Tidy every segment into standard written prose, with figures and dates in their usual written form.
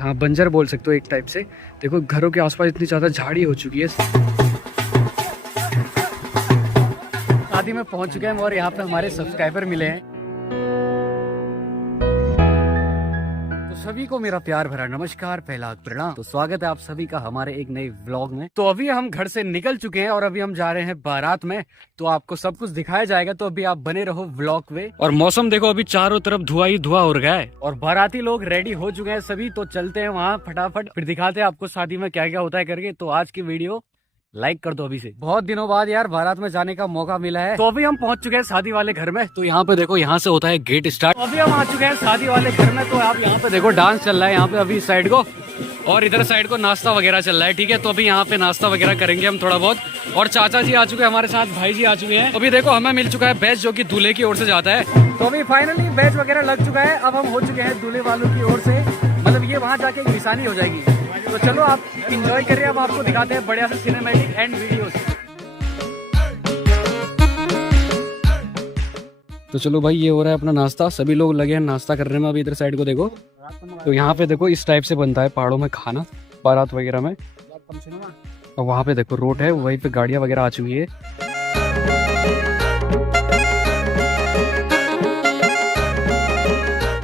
हाँ बंजर बोल सकते हो एक टाइप से। देखो घरों के आसपास इतनी ज़्यादा झाड़ी हो चुकी है। शादी में पहुंच चुके हैं और यहाँ पे हमारे सब्सक्राइबर मिले हैं। तो सभी को मेरा प्यार भरा नमस्कार, पहला प्रणाम। तो स्वागत है आप सभी का हमारे एक नए व्लॉग में। तो अभी हम घर से निकल चुके हैं और अभी हम जा रहे हैं बारात में। तो आपको सब कुछ दिखाया जाएगा, तो अभी आप बने रहो व्लॉग में। और मौसम देखो अभी चारों तरफ धुआं ही धुआं हो गया है और बाराती लोग रेडी हो चुके हैं सभी। तो चलते हैं वहाँ फटाफट, फिर दिखाते हैं आपको शादी में क्या क्या होता है करके। तो आज की वीडियो लाइक कर दो अभी से। बहुत दिनों बाद यार बारात में जाने का मौका मिला है। तो अभी हम पहुंच चुके हैं शादी वाले घर में। तो यहाँ पे देखो, यहाँ से होता है गेट स्टार्ट। तो अभी हम आ चुके हैं शादी वाले घर में। तो आप यहाँ पे देखो डांस चल रहा है यहाँ पे अभी साइड को, और इधर साइड को नाश्ता वगैरह चल रहा है। ठीक है, तो अभी यहाँ पे नाश्ता वगैरह करेंगे हम थोड़ा बहुत। और चाचा जी आ चुके हैं हमारे साथ, भाई जी आ चुके हैं। अभी देखो हमें मिल चुका है बैच जो कि दूल्हे की ओर से जाता है। तो अभी फाइनली बैच वगैरह लग चुका है। अब हम हो चुके हैं दूल्हे वालों की ओर से, मतलब ये वहाँ जाके एक निशानी हो जाएगी। तो चलो आप इंजॉय करिए, अब आपको दिखाते हैं बढ़िया से सिनेमैटिक एंड वीडियोस। तो चलो भाई, ये हो रहा है अपना नाश्ता, सभी लोग लगे हैं नाश्ता करने में। अभी इधर साइड को देखो, तो यहाँ पे देखो इस टाइप से बनता है पहाड़ों में खाना, बारात वगैरह में। और वहाँ पे देखो रोड है, वहीं पे गाड़ियाँ वगैरह आ चुकी है।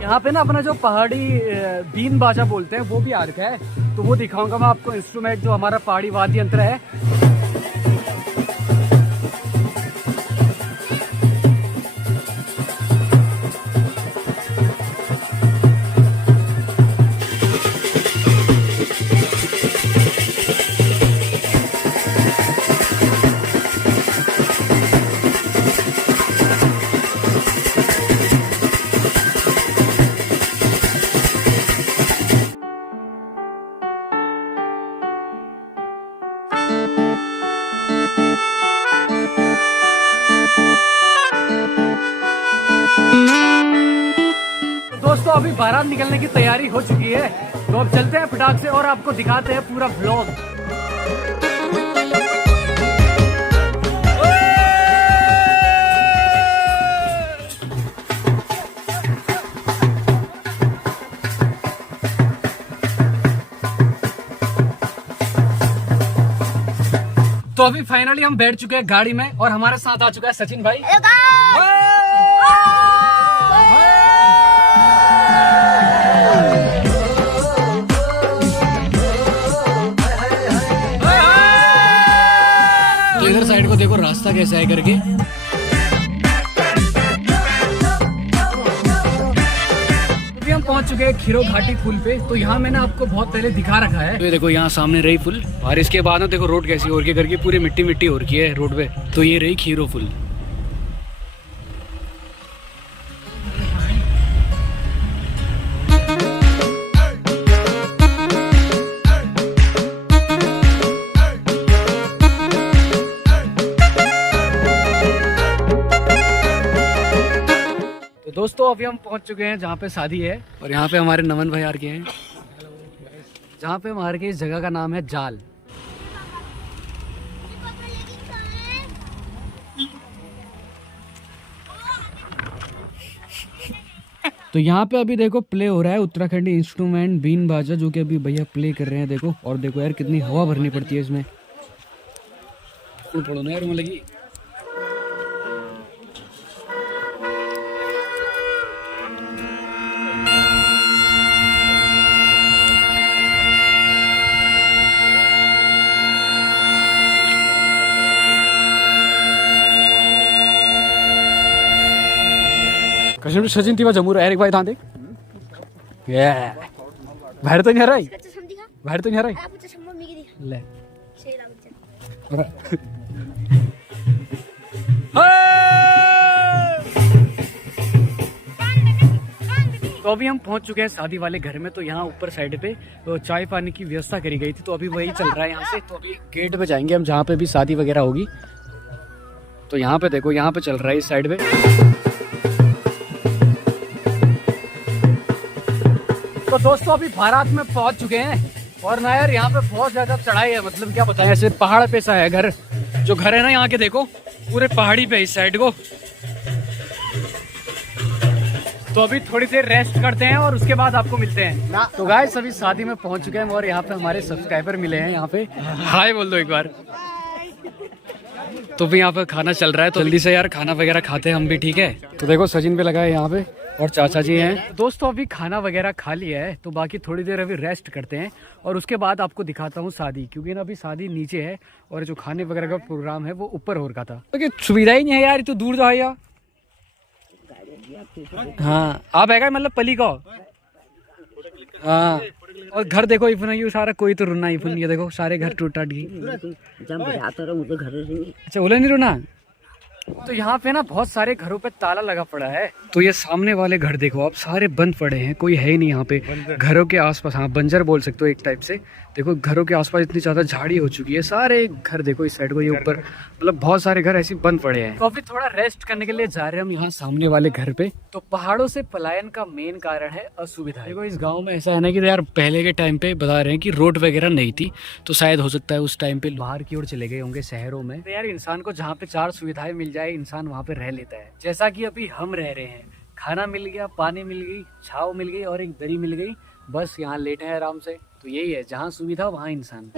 यहाँ पे ना अपना जो पहाड़ी बीन बाजा बोलते हैं वो भी आ रखा है। तो वो दिखाऊंगा मैं आपको, इंस्ट्रूमेंट जो हमारा पहाड़ी वाद्य यंत्र है। दोस्तों अभी बारात निकलने की तैयारी हो चुकी है। तो अब चलते हैं फटाक से और आपको दिखाते हैं पूरा व्लॉग। तो अभी फाइनली हम बैठ चुके हैं गाड़ी में और हमारे साथ आ चुका है सचिन भाई। तो इधर साइड को देखो रास्ता कैसा है करके। अभी हम पहुंच चुके हैं खीरो घाटी पुल पे। तो यहाँ मैंने आपको बहुत पहले दिखा रखा है। तो ये देखो यहाँ सामने रही पुल, और इसके बाद ना देखो रोड कैसी हो रही है करके, पूरी मिट्टी मिट्टी हो रखी है रोड पे। तो ये रही खीरो पुल। दोस्तों अभी हम पहुंच चुके हैं जहाँ पे शादी है, और यहाँ पे हमारे नमन भाई आ के हैं, जहाँ पे हमारे के इस जगह का नाम है जाल। तो यहाँ पे अभी देखो प्ले हो रहा है उत्तराखंडी इंस्ट्रूमेंट बीन बाजा, जो कि अभी भैया प्ले कर रहे हैं। देखो, और देखो यार कितनी हवा भरनी पड़ती है इसमें। पड़ो ना यार लगी। कश्मीर सचिन तीवा जमूर एरिक भाई थांदे ये बाहेर तो नहीं रही, बाहेर तो नहीं रही ले। तो अभी हम पहुंच चुके हैं शादी वाले घर में। तो यहाँ ऊपर साइड पे चाय पानी की व्यवस्था करी गई थी, तो अभी वही चल रहा है यहाँ से। तो अभी गेट पे जाएंगे हम, जहाँ पे भी शादी वगैरह होगी। तो यहाँ पे देखो, यहाँ पे चल रहा है इस साइड पे। तो दोस्तों अभी बारात में पहुंच चुके हैं, और ना यार यहाँ पे बहुत ज्यादा चढ़ाई है, मतलब क्या बताएं। ऐसे पहाड़ पे सा है घर, जो घर है ना यहाँ के देखो पूरे पहाड़ी पे इस साइड को। तो अभी थोड़ी देर रेस्ट करते हैं और उसके बाद आपको मिलते हैं। तो गाइस अभी शादी में पहुंच चुके हैं और यहाँ पे हमारे सब्सक्राइबर मिले हैं। यहाँ पे हाय बोल दो एक बार। तो भी यहाँ पे खाना चल रहा है, तो जल्दी से यार खाना वगैरह खाते हैं हम भी, ठीक है। तो देखो सचिन पे लगा है यहाँ पे और चाचा जी हैं। दोस्तों अभी खाना वगैरह खा लिया है, तो बाकी थोड़ी देर अभी रेस्ट करते हैं और उसके बाद आपको दिखाता हूँ शादी, क्योंकि ना अभी शादी नीचे है और जो खाने वगैरह का प्रोग्राम है वो ऊपर हो रखा था। तो सुविधा ही नहीं है यार, तो दूर जाओ यार। हाँ आप है मतलब पली का। हाँ और घर देखो इफन यू सारा कोई तो रुना इफन, ये देखो सारे घर टूट टाट गई। अच्छा ओला नहीं रुना। तो यहाँ पे ना बहुत सारे घरों पे ताला लगा पड़ा है। तो ये सामने वाले घर देखो आप, सारे बंद पड़े हैं, कोई है ही नहीं यहाँ पे घरों के आसपास। हाँ बंजर बोल सकते हो एक टाइप से। देखो घरों के आसपास इतनी ज्यादा झाड़ी हो चुकी है, सारे घर देखो इस साइड को, ये ऊपर मतलब बहुत सारे घर ऐसे बंद पड़े हैं। तो अभी थोड़ा रेस्ट करने के लिए जा रहे हैं हम यहाँ सामने वाले घर पे। तो पहाड़ों से पलायन का मेन कारण है असुविधा। देखो इस गाँव में ऐसा है ना कि यार पहले के टाइम पे बता रहे हैं कि रोड वगैरह नहीं थी, तो शायद हो सकता है उस टाइम पे बाहर की ओर चले गए होंगे शहरों में। तो यार इंसान को जहाँ पे 4 सुविधाएं मिल जाए इंसान वहाँ पे रह लेता है। जैसा कि अभी हम रह रहे हैं, खाना मिल गया, पानी मिल गई, छाव मिल गई और एक दरी मिल गई, बस यहाँ लेटे हैं आराम से। तो यही है, जहाँ सुविधा वहाँ इंसान।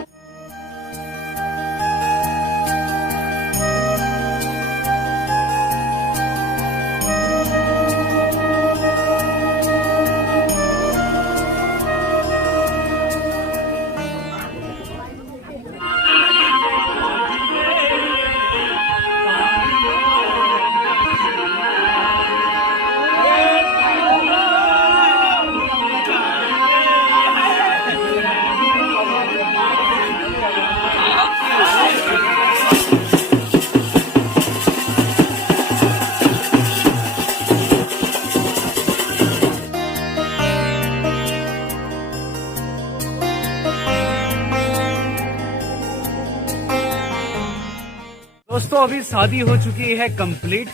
दोस्तों अभी शादी हो चुकी है कंप्लीट,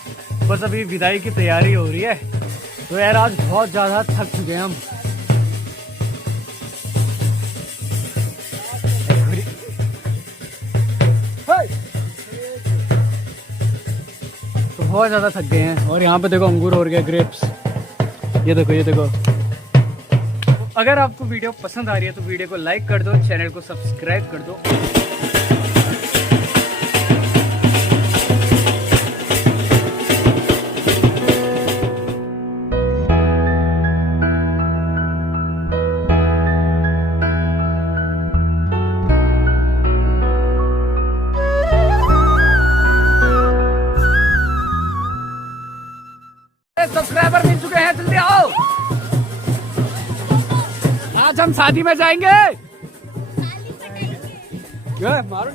बस अभी विदाई की तैयारी हो रही है। तो यार आज बहुत ज्यादा थक चुके हैं हम। तो बहुत ज्यादा थक गए हैं और यहाँ पे देखो अंगूर हो गया, ग्रेप्स, ये देखो ये देखो। अगर आपको वीडियो पसंद आ रही है तो वीडियो को लाइक कर दो, चैनल को सब्सक्राइब कर दो। सब्सक्राइबर मिल चुके हैं, जल्दी आओ। आज हम शादी में जाएंगे। क्या मारो